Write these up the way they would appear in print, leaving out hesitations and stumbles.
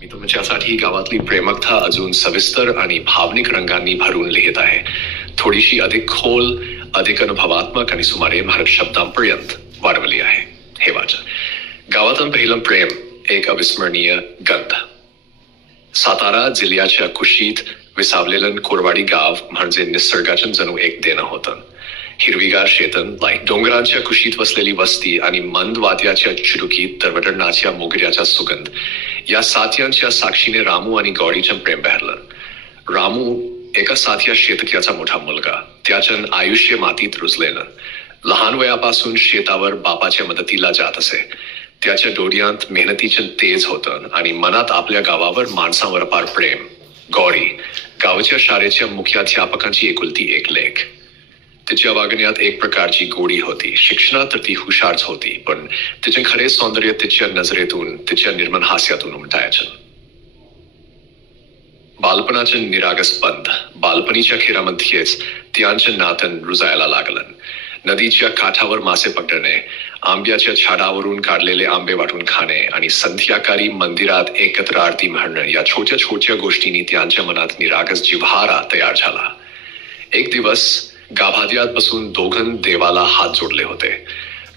मी तुमच्यासाठी गावातली प्रेमकथा अजून सविस्तर आणि भावनिक रंगांनी भरून लिहित आहे. थोडीशी अधिक खोल, अधिक अनुभवात्मक आणि सुमारे भारत शब्दांपर्यंत वाढवली आहे. हे वाचा. गावातून पहिलं प्रेम, एक अविस्मरणीय गंध. सातारा जिल्ह्याच्या कुशीत विसावलेलं कोरवाडी गाव म्हणजे निसर्गाचं जणू एक देणं होतं. हिरवीगार शेतन, डोंगरांच्या कुशीत वसलेली वस्ती आणि मंद वाद्याच्या चिरुकीत तरवटणाच्या मोगऱ्याचा सुगंध या साथ्यांच्या साक्षीने रामू आणि गौरीचं प्रेम बहरलं. रामू एका साथ्या शेतकऱ्याचा मोठा मुलगा, त्याचं आयुष्य मातीत रुजलेलं. लहान वयापासून शेतावर बापाच्या मदतीला जात असे. त्याच्या डोळ्यांत मेहनतीचं तेज होतं आणि मनात आपल्या गावावर माणसावर पार प्रेम. गौरी गावच्या शाळेच्या मुख्याध्यापकांची एकुलती एक लेक. तिच्या वागण्यात एक प्रकारची गोडी होती. शिक्षणात तर ती हुशारच होती, पण तिचे खरे सौंदर्य तिच्या नजरेतून, तिच्या निर्मल हास्यातून उमटायचं. बालपणाचं निरागस बंध, बालपणीच्या खेळामध्येच त्यांचं नातं रुजायला लागलं. नदीच्या काठावर मासे पकडणे, आंब्याच्या झाडावरून काढलेले आंबे वाटून खाणे आणि संध्याकाळी मंदिरात एकत्र आरती म्हणणं या छोट्या छोट्या गोष्टींनी त्यांच्या मनात निरागस जिव्हारा तयार झाला. एक दिवस गाभाद्यात बसून दोघं देवाला हात जोडले होते.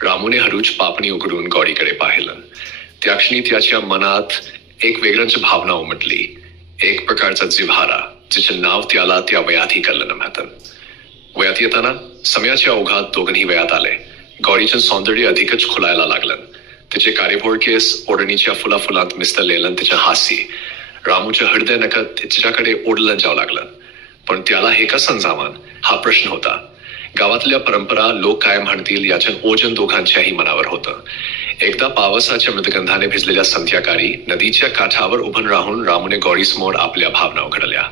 रामूने हळूच पापणी उघडून गौरीकडे पाहिलं. त्या क्षणी त्याच्या मनात एक वेगळंच भावना उमटली, एक प्रकारचा जिव्हारा, जिचं नाव त्याला त्या वयातही कळलं नव्हतं. वयात येताना समयाच्या ओघात दोघंही वयात आले. गौरीचं सौंदर्य अधिकच खुलायला लागलं. तिचे कारेभोळ केस ओढणीच्या फुलाफुलांत मिसळलेलं तिच्या हास्य रामूच्या हृदय नकत तिच्याकडे ओढलं जाऊ लागलं. पण त्याला हे कसं समजावं हा प्रश्न होता. गावातल्या परंपरा, लोक काय म्हणतील याचं ओझं दोघांच्याही मनावर होतं. एकदा पावसाच्या मृदगंधाने भिजलेल्या संध्याकाळी नदीच्या काठावर उभं राहून रामूने गौरीसमोर आपल्या भावना उघडल्या.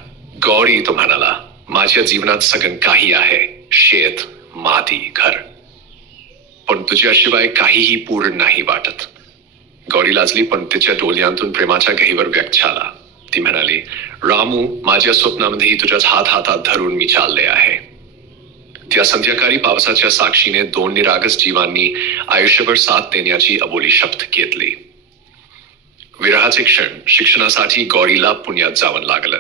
गौरी, तो म्हणाला, माझ्या जीवनात सगळं काही आहे, शेत, माती, घर, पण तुझ्याशिवाय काहीही पूर्ण नाही वाटत. गौरी लाजली, पण तिच्या डोळ्यांतून प्रेमाच्या गहिवर व्यक्त झाला. ती म्हणाली, रामू, माझ्या स्वप्नामध्येही तुझ्याच हात हातात धरून मी चालले आहे. त्या संध्याकाळी पावसाच्या साक्षीने दोन निरागस जीवांनी आयुष्यभर साथ देण्याची अबोली शपथ घेतली. विरहाचे क्षण. शिक्षणासाठी गौरीला पुण्यात जावं लागलं.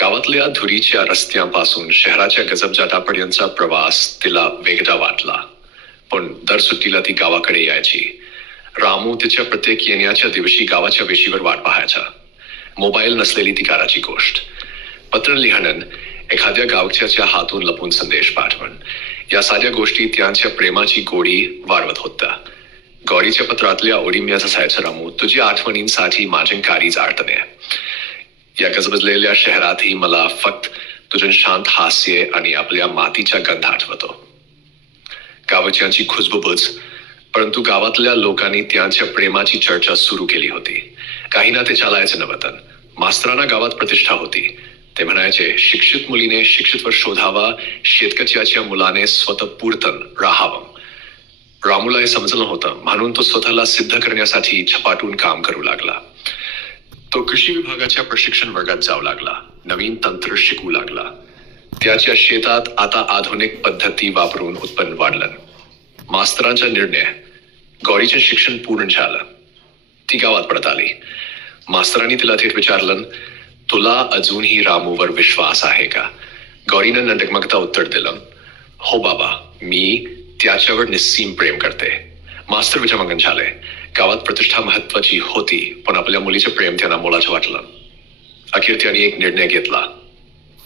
गावातल्या धुरीच्या रस्त्यांपासून शहराच्या गजबजाटापर्यंतचा प्रवास तिला वेगळा वाटला, पण दर सुट्टीला ती गावाकडे यायची. रामू तिच्या प्रत्येक येण्याच्या दिवशी गावाच्या वेशीवर वाट पाहायचा. मोबाईल नसलेली ती काराची गोष्ट. पत्र लिहणं, एखाद्या गावच्याच्या हातून लपून संदेश पाठवण, या साध्या गोष्टी त्यांच्या प्रेमाची गोडी वाढवत होत्या. गौरीच्या पत्रातल्या ओढीम्याच असायचं, रामू, तुझ्या आठवणींसाठी माझे कारीच आटणे. या गजबजलेल्या शहरातही मला फक्त तुझं शांत हास्य आणि आपल्या मातीचा गंध आठवतो. गावच्यांची खुशबुबुज, परंतु गावातल्या लोकांनी त्यांच्या प्रेमाची चर्चा सुरू केली होती. काहींना ते चालायचं नव्हतं. मास्तरांना गावात प्रतिष्ठा होती. ते म्हणायचे, शिक्षित मुलीने शिक्षितवर शोधावा, शेतकऱ्याच्या मुलाने स्वतः पुरतन राहावं. रामूला हे समजलं होतं, म्हणून तो स्वतःला सिद्ध करण्यासाठी झपाटून काम करू लागला. तो कृषी विभागाच्या प्रशिक्षण वर्गात जाऊ लागला. नवीन तंत्र शिकू लागला. त्याच्या शेतात आता आधुनिक पद्धती वापरून उत्पन्न वाढलं. मास्तरांचा निर्णय. गौरीचे शिक्षण पूर्ण झालं. ती गावात परत आली. मास्तरांनी तिला थेट विचारलं, तुला अजूनही रामूवर विश्वास आहे का? गौरीनं न डगमगता उत्तर दिलं, हो बाबा, मी त्याच्यावर निस्सीम प्रेम करते. मास्तर विचारमगन झाले. गावात प्रतिष्ठा महत्वाची होती, पण आपल्या मुलीचे प्रेम त्यांना मोलाचं वाटलं. अखेर त्यांनी एक निर्णय घेतला.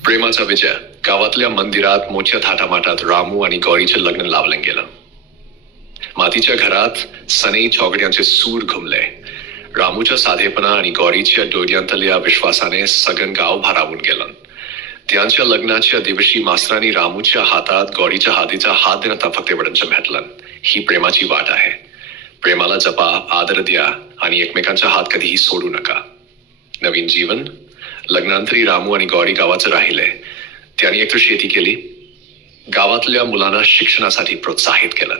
प्रेमाचा विजय. गावातल्या मंदिरात मोठ्या थाटामाटात रामू आणि गौरीचे लग्न लावलं गेलं. मातीच्या घरात सनई चौघड्यांचे सूर घुमले. रामूच्या साधेपणा आणि गौरीच्या डोळ्यांतल्या विश्वासाने सगळं गाव भारावून गेलं. त्यांच्या लग्नाच्या दिवशी मास्तरांनी रामूच्या हातात गौरीच्या हातीचा हात देणं फक्त एवढंच भेटलं. ही प्रेमाची वाट आहे. प्रेमाला जपा, आदर द्या आणि एकमेकांचा हात कधीही सोडू नका. नवीन जीवन. लग्नांतरी रामू आणि गौरी गावाचं राहिले. त्यांनी एकतर शेती केली. गावातल्या मुलांना शिक्षणासाठी प्रोत्साहित केलं.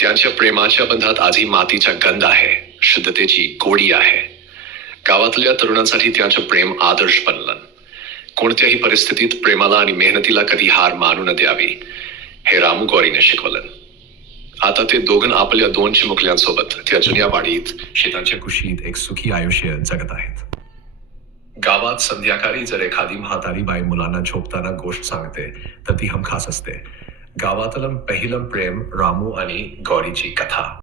त्यांच्या प्रेमाच्या बंधात आजही मातीचा गंध आहे, शुद्धतेची गोडी आहे. गावातल्या तरुणांसाठी त्यांचं प्रेम आदर्श बनलं. कोणत्याही परिस्थितीत प्रेमाला आणि मेहनतीला कधी हार मानू न द्यावी, हे रामू गौरीने शिकवलं. आता ते दोघं आपल्या 2 चिमुकल्यांसोबत त्या जुन्या वाडीत शेतांच्या कुशीत एक सुखी आयुष्य जगत आहेत. गावात संध्याकाळी जर एखादी म्हातारी बाई मुलांना झोपताना गोष्ट सांगते तर ती हमखास असते गावातलं पहिलं प्रेम रामू आणि गौरीची कथा.